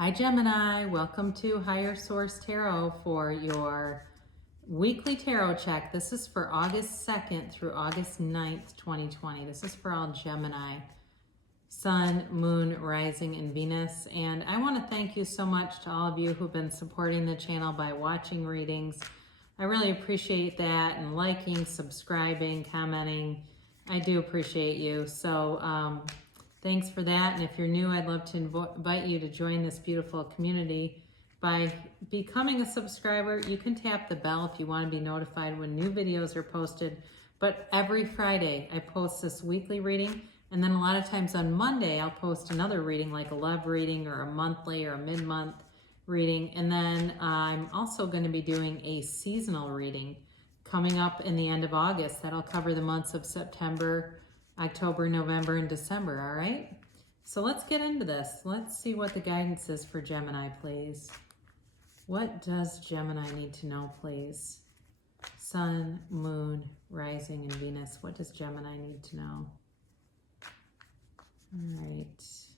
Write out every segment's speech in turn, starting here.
Hi Gemini, welcome to Higher Source Tarot for your weekly tarot check. This is for August 2nd through August 9th, 2020. This is for all Gemini, Sun, Moon, Rising, and Venus. And I want to thank you so much to all of you who've been supporting the channel by watching readings. I really appreciate that, and liking, subscribing, commenting. I do appreciate you. So, thanks for that. And if you're new, I'd love to invite you to join this beautiful community by becoming a subscriber. You can tap the bell if you want to be notified when new videos are posted. But every Friday, I post this weekly reading. And then a lot of times on Monday, I'll post another reading, like a love reading or a monthly or a mid-month reading. And then I'm also going to be doing a seasonal reading coming up in the end of August. That'll cover the months of September, October, November, and December, all right? So let's get into this. Let's see what the guidance is for Gemini, please. What does Gemini need to know, please? Sun, Moon, Rising, and Venus. What does Gemini need to know? All right. This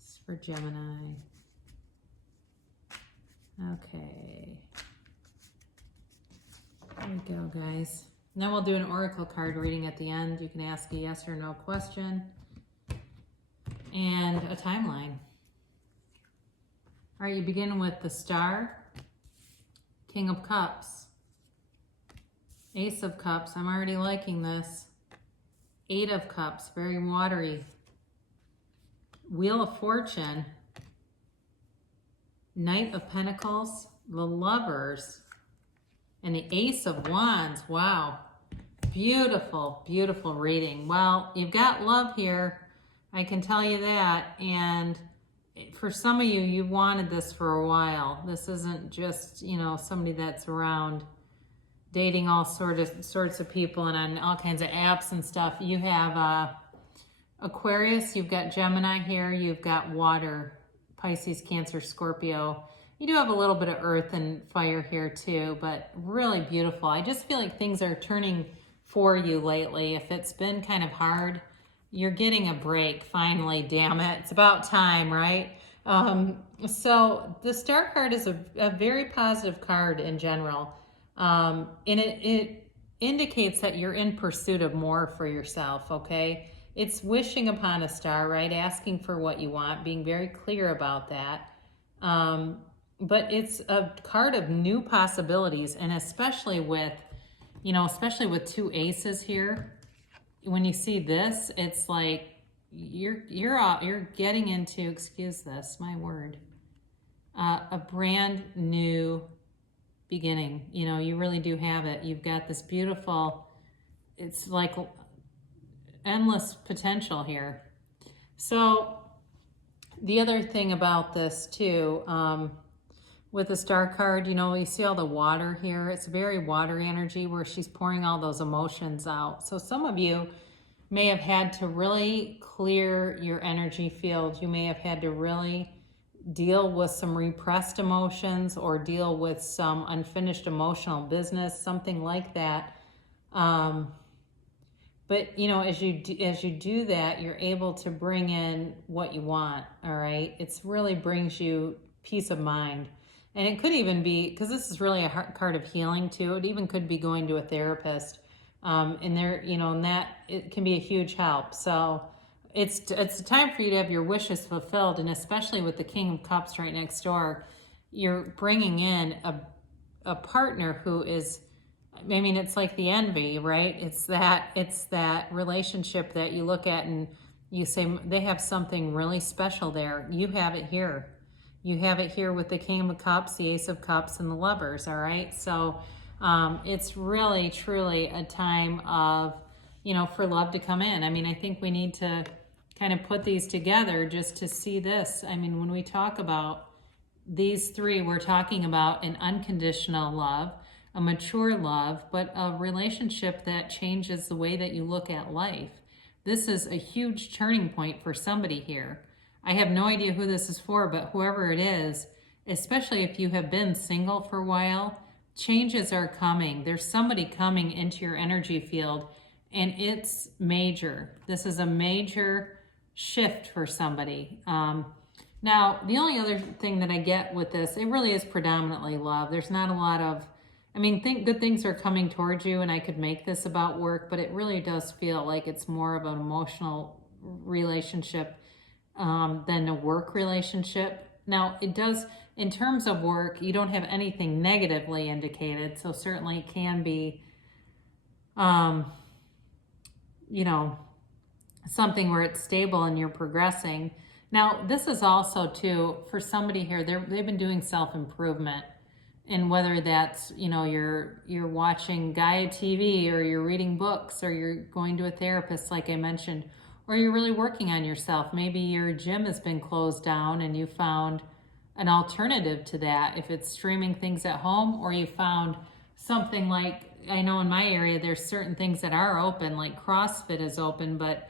is for Gemini. Okay. There we go, guys. Then we'll do an oracle card reading at the end. You can ask a yes or no question and a timeline. All right, you begin with the Star, King of Cups, Ace of Cups. I'm already liking this. Eight of Cups, very watery. Wheel of Fortune, Knight of Pentacles, the Lovers, and the Ace of Wands. Wow. Beautiful, beautiful reading. Well, you've got love here. I can tell you that. And for some of you, you wanted this for a while. This isn't just, somebody that's around dating all sorts of people and on all kinds of apps and stuff. You have Aquarius, you've got Gemini here, you've got water, Pisces, Cancer, Scorpio. You do have a little bit of earth and fire here too, but really beautiful. I just feel like things are turning for you lately. If it's been kind of hard, you're getting a break finally, damn it. It's about time, right? So the Star card is a very positive card in general. And it indicates that you're in pursuit of more for yourself, okay? It's wishing upon a star, right? Asking for what you want, being very clear about that. But it's a card of new possibilities, and especially with two aces here. When you see this, it's like you're getting into, excuse this, my word, a brand new beginning. You really do have it. You've got this beautiful, it's like endless potential here. So the other thing about this too, with the Star card, you see all the water here. It's very watery energy where she's pouring all those emotions out. So some of you may have had to really clear your energy field. You may have had to really deal with some repressed emotions or deal with some unfinished emotional business, something like that. But as you do that, you're able to bring in what you want. All right, it's really brings you peace of mind. And it could even be, because this is really a card of healing too, it even could be going to a therapist. And that it can be a huge help. So it's time for you to have your wishes fulfilled. And especially with the King of Cups right next door, you're bringing in a partner who is, it's like the envy, right? It's that relationship that you look at and you say, they have something really special there. You have it here. You have it here with the King of Cups, the Ace of Cups, and the Lovers, all right? So it's really, truly a time of, for love to come in. I think we need to kind of put these together just to see this. When we talk about these three, we're talking about an unconditional love, a mature love, but a relationship that changes the way that you look at life. This is a huge turning point for somebody here. I have no idea who this is for, but whoever it is, especially if you have been single for a while, changes are coming. There's somebody coming into your energy field, and it's major. This is a major shift for somebody. Now, the only other thing that I get with this, it really is predominantly love. There's not a lot of, I mean, good things are coming towards you, and I could make this about work, but it really does feel like it's more of an emotional relationship than a work relationship. Now, it does, in terms of work, you don't have anything negatively indicated, so certainly it can be, you know, something where it's stable and you're progressing. Now, this is also too, for somebody here, they've been doing self-improvement. And whether that's, you know, you're watching Gaia TV, or you're reading books, or you're going to a therapist, like I mentioned, or you're really working on yourself. Maybe your gym has been closed down and you found an alternative to that. If it's streaming things at home, or you found something like, I know in my area, there's certain things that are open, like CrossFit is open, but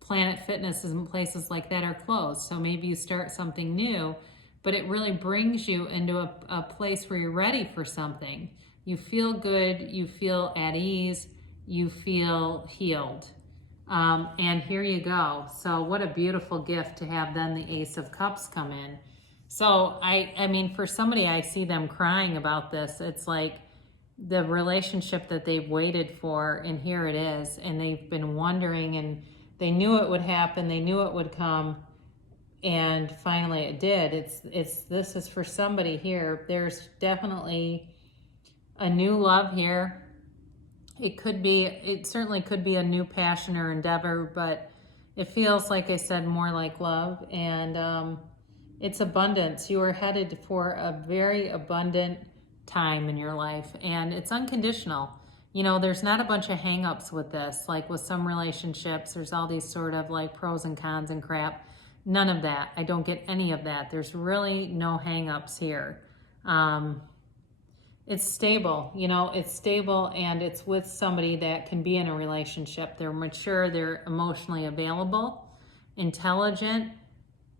Planet Fitness and places like that are closed. So maybe you start something new, but it really brings you into a place where you're ready for something. You feel good, you feel at ease, you feel healed. And here you go. So what a beautiful gift to have then the Ace of Cups come in. So I mean, for somebody, I see them crying about this. It's like the relationship that they've waited for, and here it is, and they've been wondering, and they knew it would happen, they knew it would come, and finally it did. This is for somebody here. There's definitely a new love here. It certainly could be a new passion or endeavor, but it feels, like I said, more like love, and it's abundance. You are headed for a very abundant time in your life, and it's unconditional. You know, there's not a bunch of hang-ups with this, like with some relationships, there's all these sort of like pros and cons and crap. None of that. I don't get any of that. There's really no hang-ups here. It's stable, you know, it's stable, and it's with somebody that can be in a relationship. They're mature, they're emotionally available, intelligent.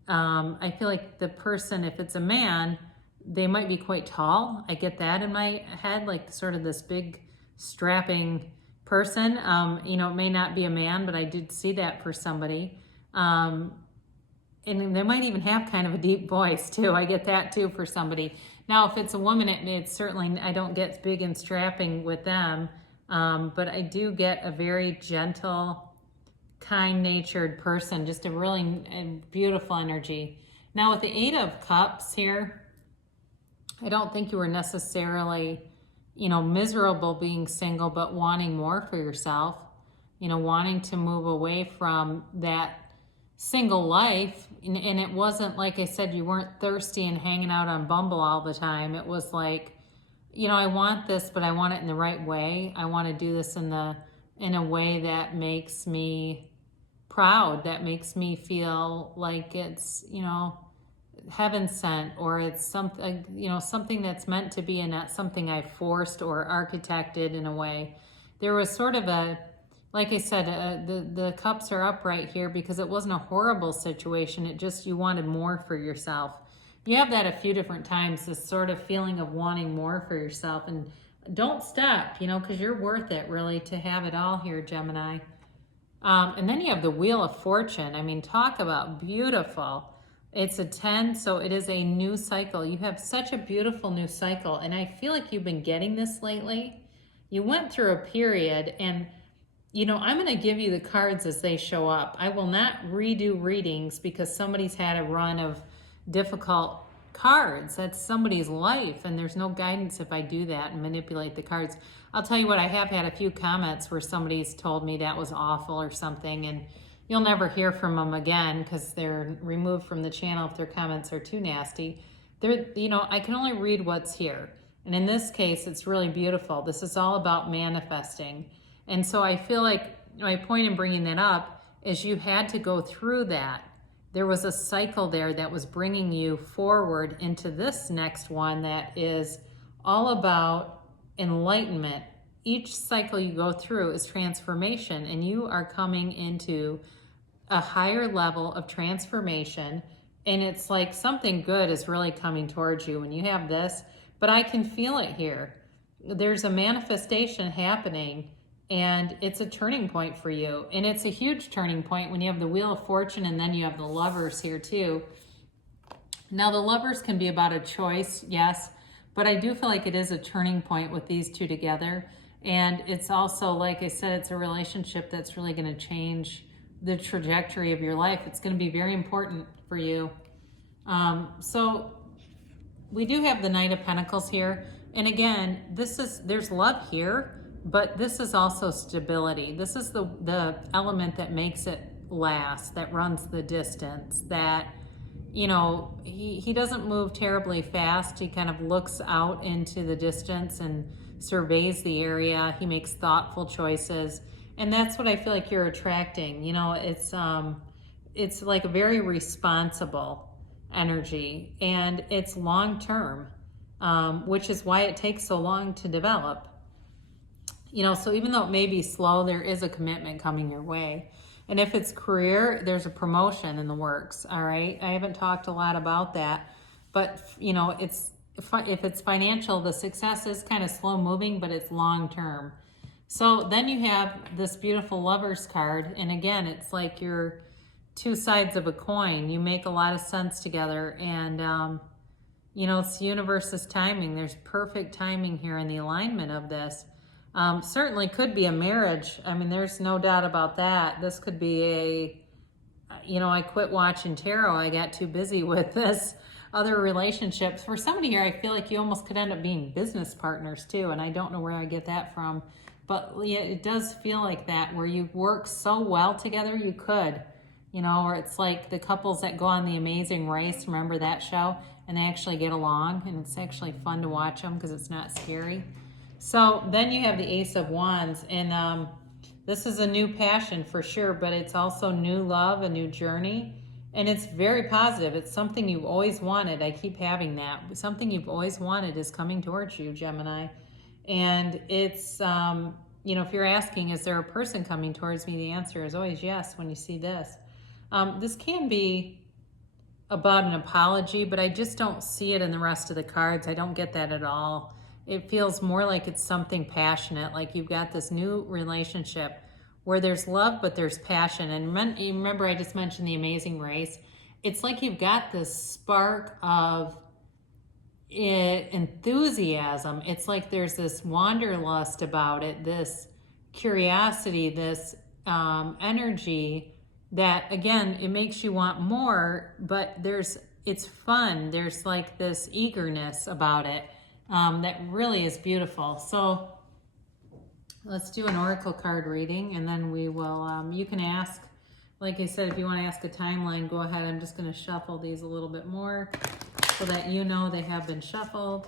I feel like the person, if it's a man, they might be quite tall. I get that in my head, like sort of this big strapping person. You know, it may not be a man, but I did see that for somebody. And they might even have kind of a deep voice too. I get that too for somebody. Now, if it's a woman, it's certainly, I don't get big and strapping with them. But I do get a very gentle, kind-natured person, just a really beautiful energy. Now with the Eight of Cups here, I don't think you were necessarily, you know, miserable being single, but wanting more for yourself, you know, wanting to move away from that single life. And it wasn't, like I said, you weren't thirsty and hanging out on Bumble all the time. It was like, you know, I want this, but I want it in the right way. I want to do this in a way that makes me proud, that makes me feel like it's, you know, heaven sent, or it's something, you know, something that's meant to be, and not something I forced or architected in a way. There was sort of a, like I said, the cups are up right here because it wasn't a horrible situation. It just, you wanted more for yourself. You have that a few different times, this sort of feeling of wanting more for yourself, and don't stop, you know, because you're worth it really to have it all here, Gemini. And then you have the Wheel of Fortune. I mean, talk about beautiful. It's a 10, so it is a new cycle. You have such a beautiful new cycle, and I feel like you've been getting this lately. You went through a period, and, you know, I'm going to give you the cards as they show up. I will not redo readings because somebody's had a run of difficult cards. That's somebody's life, and there's no guidance if I do that and manipulate the cards. I'll tell you what, I have had a few comments where somebody's told me that was awful or something, and you'll never hear from them again because they're removed from the channel if their comments are too nasty. You know, I can only read what's here. And in this case, it's really beautiful. This is all about manifesting. And so I feel like my point in bringing that up is you had to go through that. There was a cycle there that was bringing you forward into this next one that is all about enlightenment. Each cycle you go through is transformation, and you are coming into a higher level of transformation, and it's like something good is really coming towards you when you have this, but I can feel it here. There's a manifestation happening, and it's a turning point for you, and it's a huge turning point when you have the Wheel of Fortune, and then you have the Lovers here too. Now the Lovers can be about a choice, yes, but I do feel like it is a turning point with these two together. And it's also, like I said, it's a relationship that's really going to change the trajectory of your life. It's going to be very important for you. So we do have the Knight of Pentacles here. And again, there's love here, but this is also stability. This is the element that makes it last, that runs the distance, that, you know, he doesn't move terribly fast. He kind of looks out into the distance and surveys the area. He makes thoughtful choices. And that's what I feel like you're attracting. You know, it's like a very responsible energy, and it's long term, which is why it takes so long to develop. You know, so even though it may be slow, there is a commitment coming your way. And if it's career, there's a promotion in the works, all right? I haven't talked a lot about that, but, you know, if it's financial, the success is kind of slow moving, but it's long term. So then you have this beautiful Lovers card, and again, it's like you're two sides of a coin. You make a lot of sense together, and you know, it's the universe's timing. There's perfect timing here in the alignment of this. Certainly could be a marriage. I mean, there's no doubt about that. This could be you know, I quit watching tarot. I got too busy with this other relationships. For somebody here, I feel like you almost could end up being business partners too, and I don't know where I get that from. But yeah, it does feel like that, where you work so well together, you could. You know, or it's like the couples that go on The Amazing Race, remember that show? And they actually get along, and it's actually fun to watch them because it's not scary. So then you have the Ace of Wands, and this is a new passion for sure, but it's also new love, a new journey, and it's very positive. It's something you've always wanted. I keep having that. Something you've always wanted is coming towards you, Gemini. And it's, you know, if you're asking, is there a person coming towards me? The answer is always yes when you see this. This can be about an apology, but I just don't see it in the rest of the cards. I don't get that at all. It feels more like it's something passionate, like you've got this new relationship where there's love, but there's passion. And remember, I just mentioned The Amazing Race. It's like you've got this spark of enthusiasm. It's like there's this wanderlust about it, this curiosity, this energy that, again, it makes you want more, but it's fun. There's like this eagerness about it that really is beautiful. So let's do an oracle card reading, and then we will, you can ask, like I said, if you want to ask a timeline, go ahead. I'm just going to shuffle these a little bit more so that you know they have been shuffled.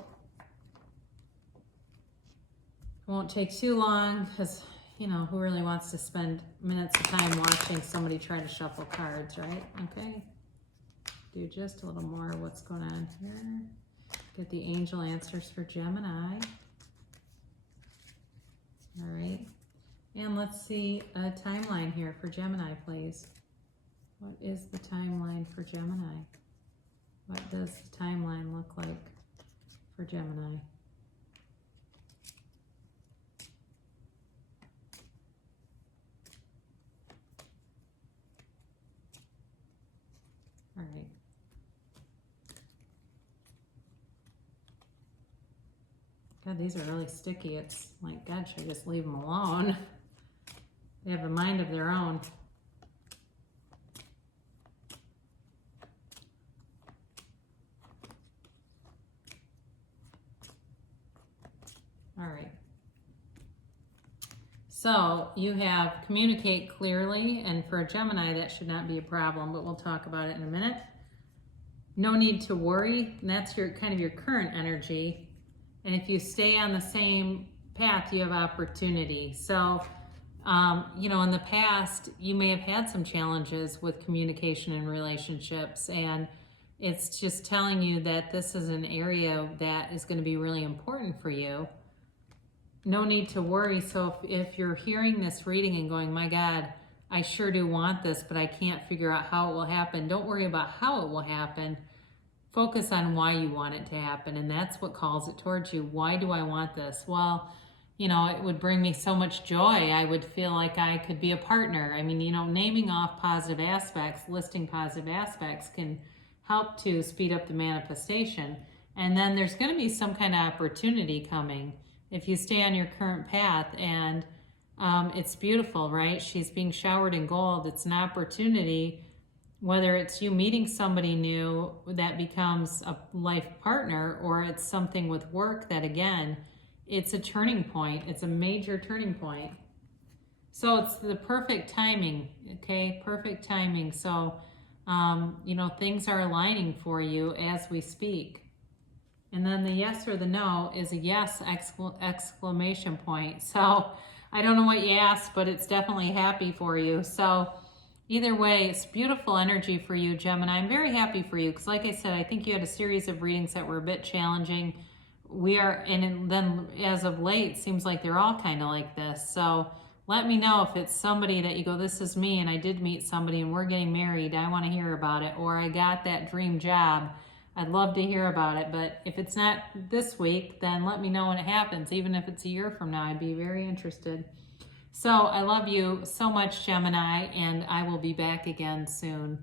It won't take too long because, you know, who really wants to spend minutes of time watching somebody try to shuffle cards, right? Okay. Do just a little more of what's going on here. Get the angel answers for Gemini. All right. And let's see a timeline here for Gemini, please. What is the timeline for Gemini? What does the timeline look like for Gemini? All right. God, these are really sticky. It's like, God, should I just leave them alone? They have a mind of their own. All right. So you have communicate clearly, and for a Gemini, that should not be a problem, but we'll talk about it in a minute. No need to worry, and that's your kind of your current energy. And if you stay on the same path, you have opportunity. So, you know, in the past, you may have had some challenges with communication and relationships, and it's just telling you that this is an area that is going to be really important for you. No need to worry. So if you're hearing this reading and going, my God, I sure do want this, but I can't figure out how it will happen, don't worry about how it will happen. Focus on why you want it to happen, and that's what calls it towards you. Why do I want this? Well, you know, it would bring me so much joy. I would feel like I could be a partner. I mean, you know, naming off positive aspects, listing positive aspects can help to speed up the manifestation. And then there's going to be some kind of opportunity coming if you stay on your current path. And it's beautiful, right? She's being showered in gold. It's an opportunity, whether it's you meeting somebody new that becomes a life partner, or it's something with work that, again, it's a turning point. It's a major turning point. So it's the perfect timing, okay? Perfect timing. So, you know, things are aligning for you as we speak. And then the yes or the no is a yes exclamation point. So I don't know what you asked, but it's definitely happy for you. So either way, it's beautiful energy for you, Gemini. I'm very happy for you because, like I said, I think you had a series of readings that were a bit challenging. And then as of late, seems like they're all kind of like this. So let me know if it's somebody that you go, this is me, and I did meet somebody and we're getting married. I want to hear about it. Or I got that dream job. I'd love to hear about it. But if it's not this week, then let me know when it happens. Even if it's a year from now, I'd be very interested. So I love you so much, Gemini, and I will be back again soon.